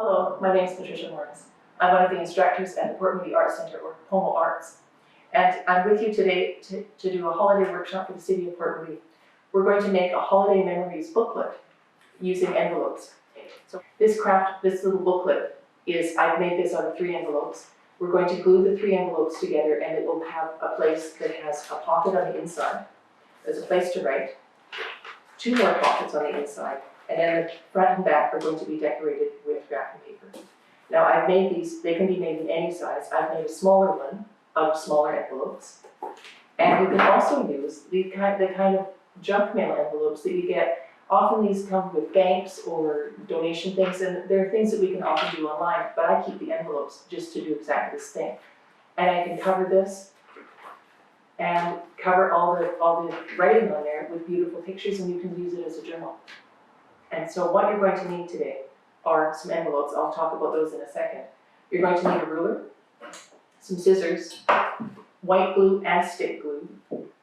Hello, my name is Patricia Morris. I'm one of the instructors at the Port Moody Arts Centre, or PoMoArts. And I'm with you today to do a holiday workshop for the City of Port Moody. We're going to make a holiday memories booklet using envelopes. So this little booklet I've made this out of 3 envelopes. We're going to glue the 3 envelopes together, and it will have a place that has a pocket on the inside. There's a place to write, 2 more pockets on the inside, and then the front and back are going to be decorated with wrapping paper. Now I've made these, they can be made in any size. I've made a smaller one out of smaller envelopes. And you can also use the kind of junk mail envelopes that you get. Often these come with banks or donation things, and there are things that we can often do online, but I keep the envelopes just to do exactly this thing. And I can cover this and cover all the writing on there with beautiful pictures, and you can use it as a journal. And so what you're going to need today are some envelopes. I'll talk about those in a second. You're going to need a ruler, some scissors, white glue and stick glue,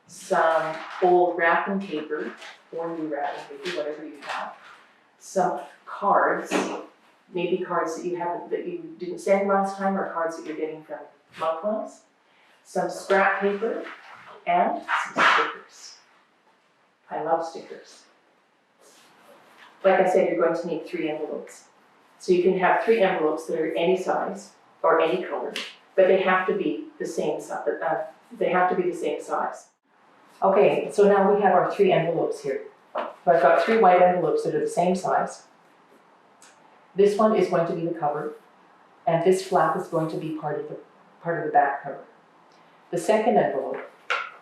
some old wrapping paper, or new wrapping paper, whatever you have, some cards, maybe cards that you didn't send last time, or cards that you're getting from loved ones, some scrap paper, and some stickers. I love stickers. Like I said, you're going to need 3 envelopes. So you can have 3 envelopes that are any size or any color, but they have to be the same size. Okay, so now we have our 3 envelopes here. So I've got 3 white envelopes that are the same size. This one is going to be the cover, and this flap is going to be part of the back cover. The second envelope,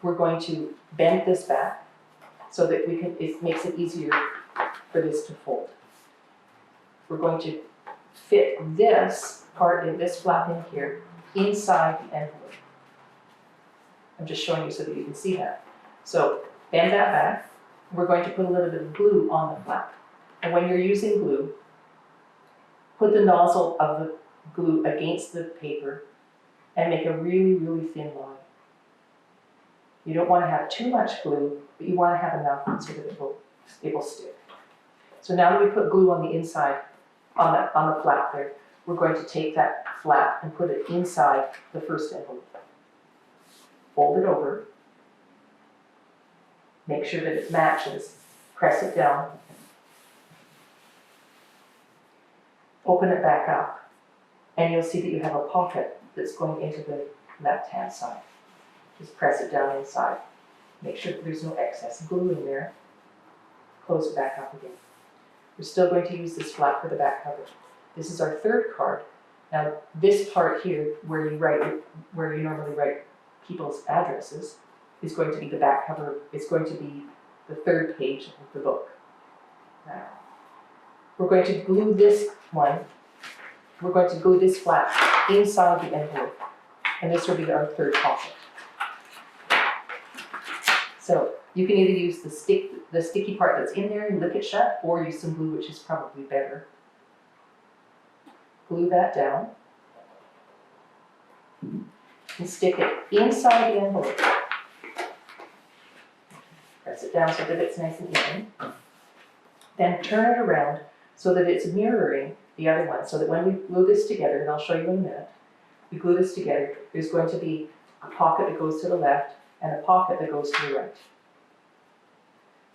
we're going to bend this back so that it makes it easier for this to fold. We're going to fit this part in this flap in here inside the envelope. I'm just showing you so that you can see that. So bend that back. We're going to put a little bit of glue on the flap. And when you're using glue, put the nozzle of the glue against the paper and make a really, really thin line. You don't want to have too much glue, but you want to have enough so that it will stick. So now that we put glue on the inside, on the flap there, we're going to take that flap and put it inside the first envelope. Fold it over. Make sure that it matches. Press it down. Open it back up. And you'll see that you have a pocket that's going into the left-hand side. Just press it down inside. Make sure that there's no excess glue in there. Close it back up again. We're still going to use this flap for the back cover. This is our 3rd card. Now this part here, where you normally write people's addresses, is going to be the back cover. It's going to be the 3rd page of the book. Now, we're going to glue this one. We're going to glue this flap inside the envelope, and this will be our 3rd pocket. So you can either use the sticky part that's in there and lick it shut, or use some glue, which is probably better. Glue that down and stick it inside the envelope. Press it down so that it's nice and even. Then turn it around so that it's mirroring the other one, so that when we glue this together, and I'll show you in a minute, we glue this together, there's going to be a pocket that goes to the left and a pocket that goes to the right.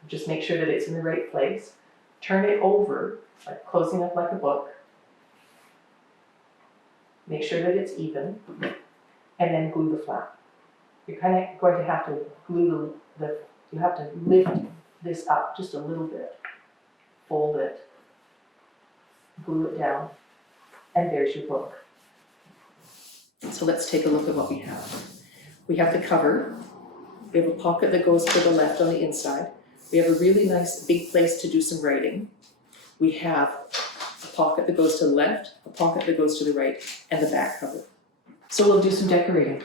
Just make sure that it's in the right place. Turn it over, like closing up like a book. Make sure that it's even, and then glue the flap. You're kind of going to have to glue you have to lift this up just a little bit. Fold it, glue it down, and there's your book. So let's take a look at what we have. We have the cover. We have a pocket that goes to the left on the inside. We have a really nice big place to do some writing. We have a pocket that goes to the left, a pocket that goes to the right, and the back cover. So we'll do some decorating.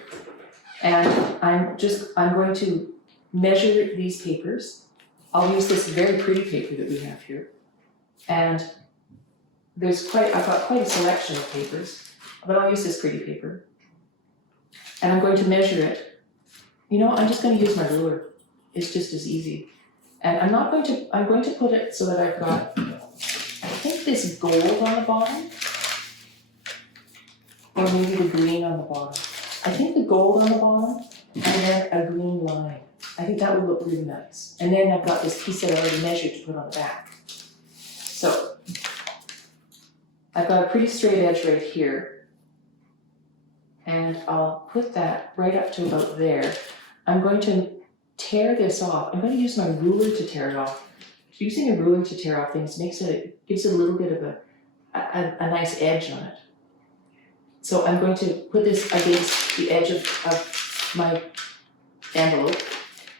And I'm going to measure these papers. I'll use this very pretty paper that we have here. And I've got quite a selection of papers, but I'll use this pretty paper. And I'm going to measure it. You know, I'm just going to use my ruler. It's just as easy. And I'm going to put it so that I've got, I think, this gold on the bottom. or maybe the green on the bottom. I think the gold on the bottom and then a green line. I think that would look really nice. And then I've got this piece that I already measured to put on the back. So I've got a pretty straight edge right here. And I'll put that right up to about there. I'm going to tear this off. I'm going to use my ruler to tear it off. Using a ruler to tear off things gives it a little bit of a nice edge on it. So I'm going to put this against the edge of my envelope,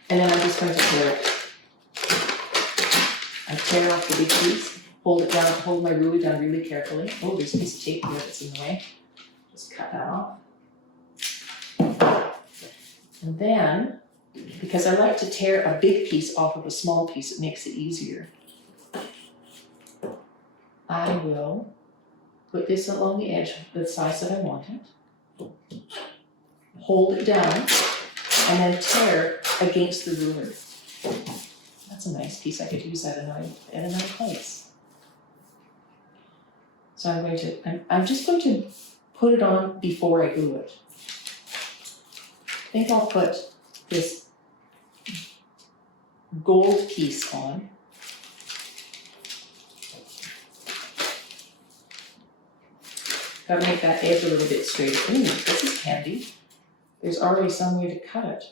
and then I'm just going to tear it. I tear off the big piece, hold it down, hold my ruler down really carefully. Oh, there's a piece of tape here that's in the way. Just cut that off. And then, because I like to tear a big piece off of a small piece, it makes it easier. I will put this along the edge, the size that I want it. Hold it down, and then tear against the ruler. That's a nice piece. I could use that in another place. So I'm just going to put it on before I glue it. I think I'll put this gold piece on. Gotta make that edge a little bit straighter. Ooh, this is handy. There's already some way to cut it.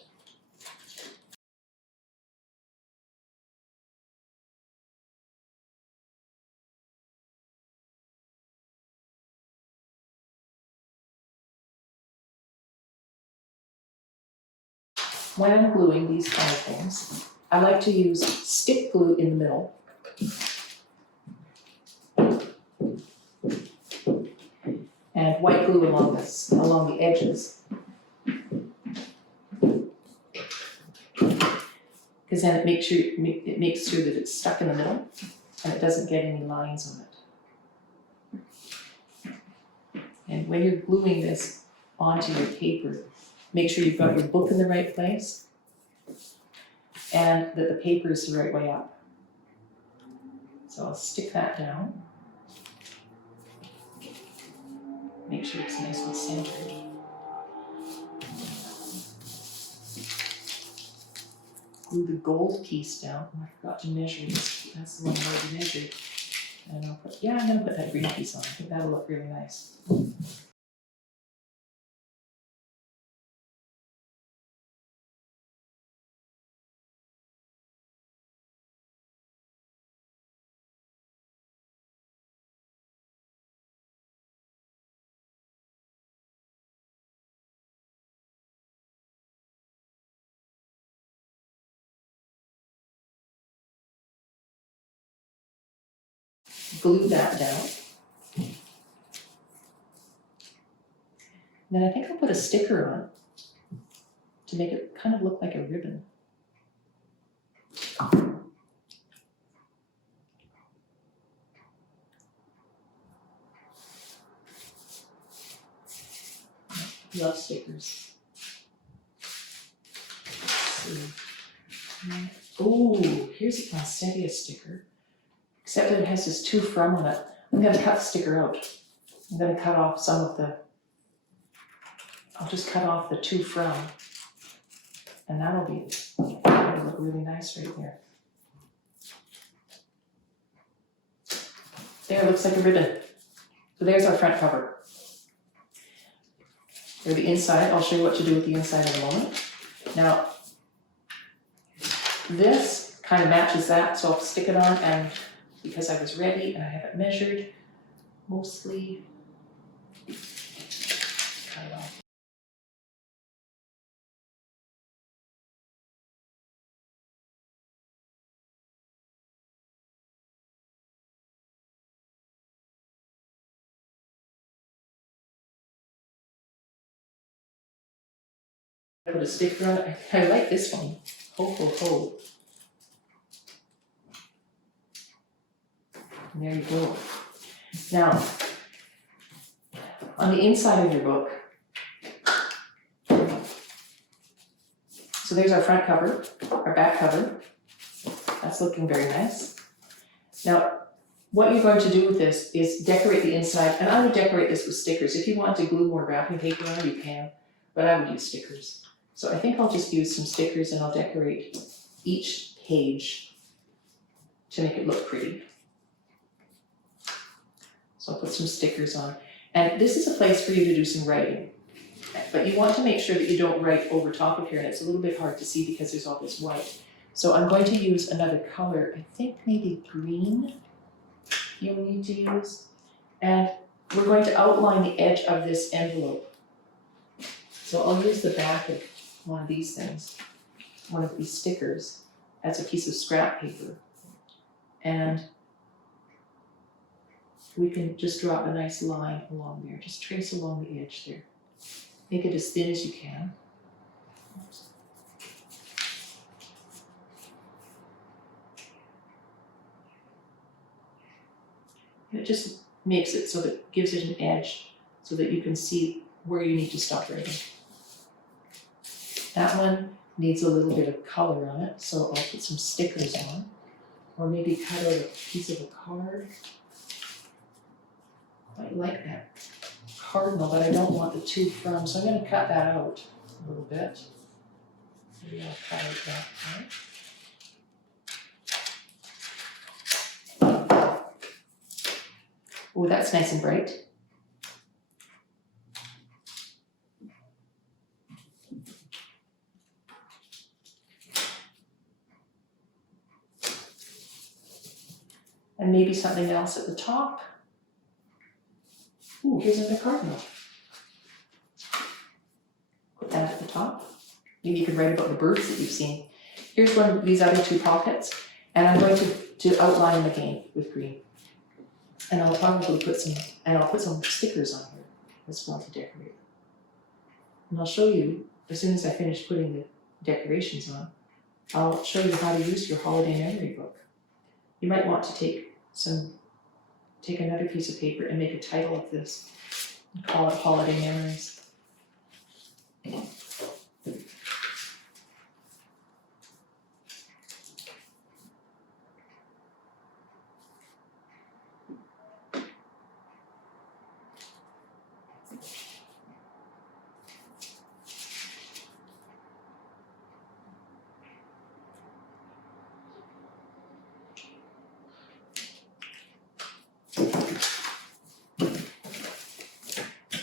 When I'm gluing these kind of things, I like to use stick glue in the middle. And white glue along the edges. Because then it makes sure that it's stuck in the middle and it doesn't get any lines on it. And when you're gluing this onto your paper, make sure you've got your book in the right place and that the paper is the right way up. So I'll stick that down. Make sure it's nice and centered. Glue the gold piece down. Oh, I forgot to measure this. That's the one I already measured. And I'm going to put that green piece on. I think that'll look really nice. Glue that down. Then I think I'll put a sticker on to make it kind of look like a ribbon. Love stickers. Oh, here's a Constantia sticker. Except that it has this to from on it. I'm going to cut the sticker out. I'm going to cut off some of the, I'll just cut off the to from. And that'll look really nice right there. There, it looks like a ribbon. So there's our front cover. For the inside, I'll show you what to do with the inside in a moment. Now, this kind of matches that, so I'll stick it on, and because I was ready and I have it measured, mostly cut it off. Put a sticker on it. I like this one. Ho, ho, ho. And there you go. Now, on the inside of your book, so there's our front cover, our back cover. That's looking very nice. Now, what you're going to do with this is decorate the inside, and I would decorate this with stickers. If you want to glue more wrapping paper on it, you can, but I would use stickers. So I think I'll just use some stickers and I'll decorate each page to make it look pretty. So I'll put some stickers on. And this is a place for you to do some writing. But you want to make sure that you don't write over top of here, and it's a little bit hard to see because there's all this white. So I'm going to use another color, I think maybe green you'll need to use. And we're going to outline the edge of this envelope. So I'll use the back of one of these things, one of these stickers, as a piece of scrap paper. And we can just draw a nice line along there. Just trace along the edge there. Make it as thin as you can. Oops. And it just makes it so that it gives it an edge so that you can see where you need to stop writing. That one needs a little bit of color on it, so I'll put some stickers on, or maybe cut out a piece of a card. I like that cardinal, but I don't want the to from, so I'm going to cut that out a little bit. Maybe I'll cut out that part. Oh, that's nice and bright. And maybe something else at the top. Ooh, here's another cardinal. Put that at the top. Maybe you could write about the birds that you've seen. Here's one of these other two pockets, and I'm going to outline them again with green. And I'll probably put some stickers on here as well to decorate. And I'll show you, as soon as I finish putting the decorations on, I'll show you how to use your holiday memory book. You might want to take another piece of paper and make a title of this and call it Holiday Memories.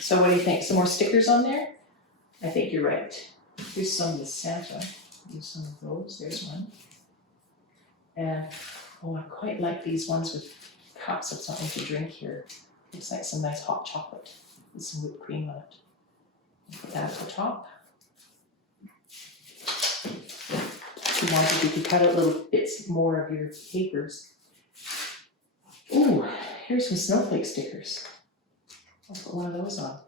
So what do you think? Some more stickers on there? I think you're right. Here's some with Santa. Use some of those. There's one. And oh, I quite like these ones with cups of something to drink here. Looks like some nice hot chocolate with some whipped cream on it. Put that at the top. If you wanted, you could cut out little bits more of your papers. Ooh, here's some snowflake stickers. I'll put one of those on.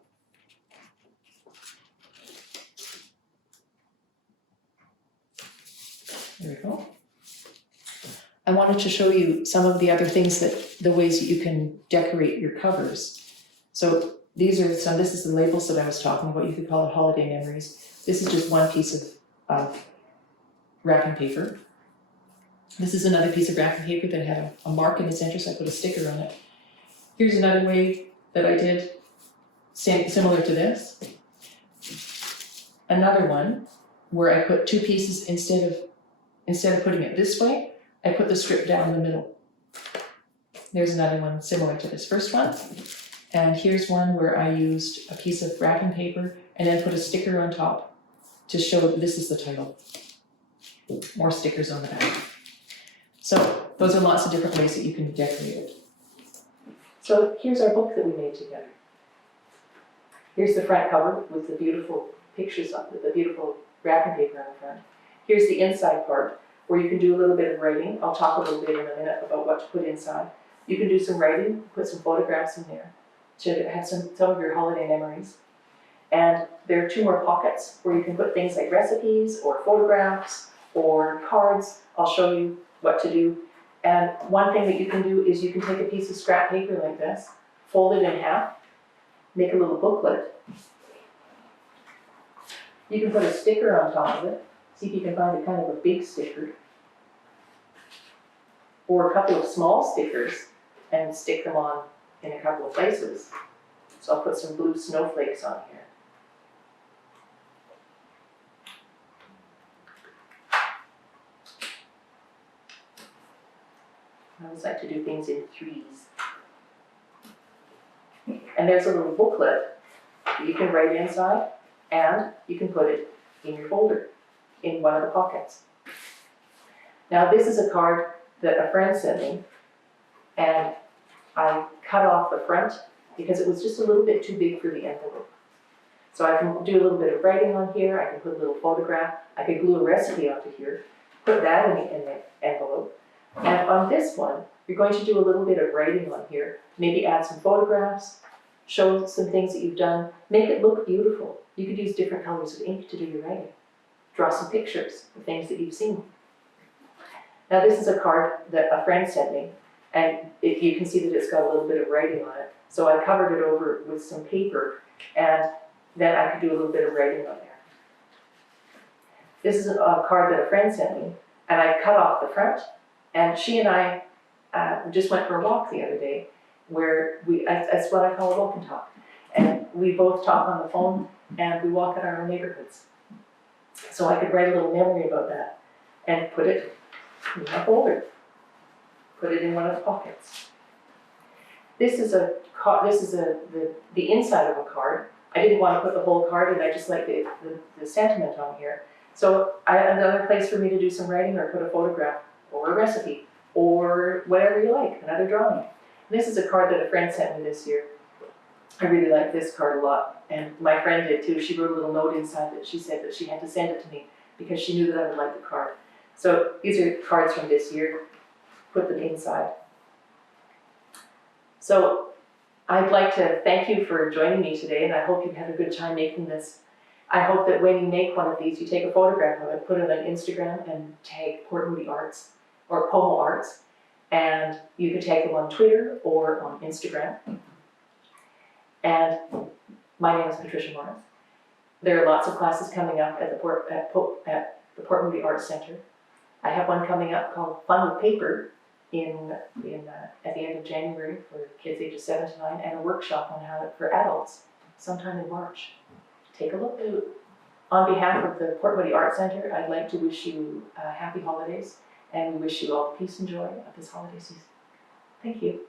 There we go. I wanted to show you some of the other things the ways that you can decorate your covers. So this is the labels that I was talking about. You could call it holiday memories. This is just one piece of wrapping paper. This is another piece of wrapping paper that had a mark in the center, so I put a sticker on it. Here's another way that I did similar to this. Another one where I put two pieces instead of putting it this way, I put the strip down the middle. There's another one similar to this first one. And here's one where I used a piece of wrapping paper and then put a sticker on top to show that this is the title. More stickers on the back. So those are lots of different ways that you can decorate it. So here's our book that we made together. Here's the front cover with the beautiful pictures on it, the beautiful wrapping paper on the front. Here's the inside part where you can do a little bit of writing. I'll talk a little bit in a minute about what to put inside. You can do some writing, put some photographs in there to have some of your holiday memories. And there are two more pockets where you can put things like recipes or photographs or cards. I'll show you what to do. And one thing that you can do is you can take a piece of scrap paper like this, fold it in half, make a little booklet. You can put a sticker on top of it. See if you can find a kind of a big sticker. Or a couple of small stickers. and stick them on in a couple of places. So I'll put some blue snowflakes on here. I always like to do things in threes. And there's a little booklet that you can write inside, and you can put it in your folder, in one of the pockets. Now this is a card that a friend sent me, and I cut off the front because it was just a little bit too big for the envelope. So I can do a little bit of writing on here, I can put a little photograph, I could glue a recipe onto here, put that in the envelope. And on this one, you're going to do a little bit of writing on here, maybe add some photographs, show some things that you've done, make it look beautiful. You could use different colors of ink to do your writing. Draw some pictures of things that you've seen. Now this is a card that a friend sent me, and you can see that it's got a little bit of writing on it. So I covered it over with some paper, and then I could do a little bit of writing on there. This is a card that a friend sent me, and I cut off the front, and she and I just went for a walk the other day, where that's what I call a walk and talk. And we both talk on the phone, and we walk in our neighborhoods. So I could write a little memory about that, and put it in my folder. Put it in one of the pockets. This is the inside of a card. I didn't want to put the whole card in, I just like the sentiment on here. So another place for me to do some writing or put a photograph or a recipe or whatever you like, another drawing. This is a card that a friend sent me this year. I really like this card a lot, and my friend did too. She wrote a little note inside that she said that she had to send it to me because she knew that I would like the card. So these are cards from this year. Put them inside. So I'd like to thank you for joining me today, and I hope you had a good time making this. I hope that when you make one of these, you take a photograph of it, put it on Instagram, and tag PoMoArts or PoMoArts, and you can tag them on Twitter or on Instagram. And my name is Patricia Morris. There are lots of classes coming up at the PoMoArts Center. I have one coming up called Fun with Paper at the end of January for kids ages 7 to 9, and a workshop on how for adults sometime in March. Take a look. On behalf of the PoMoArts Center, I'd like to wish you happy holidays, and we wish you all the peace and joy of this holiday season. Thank you.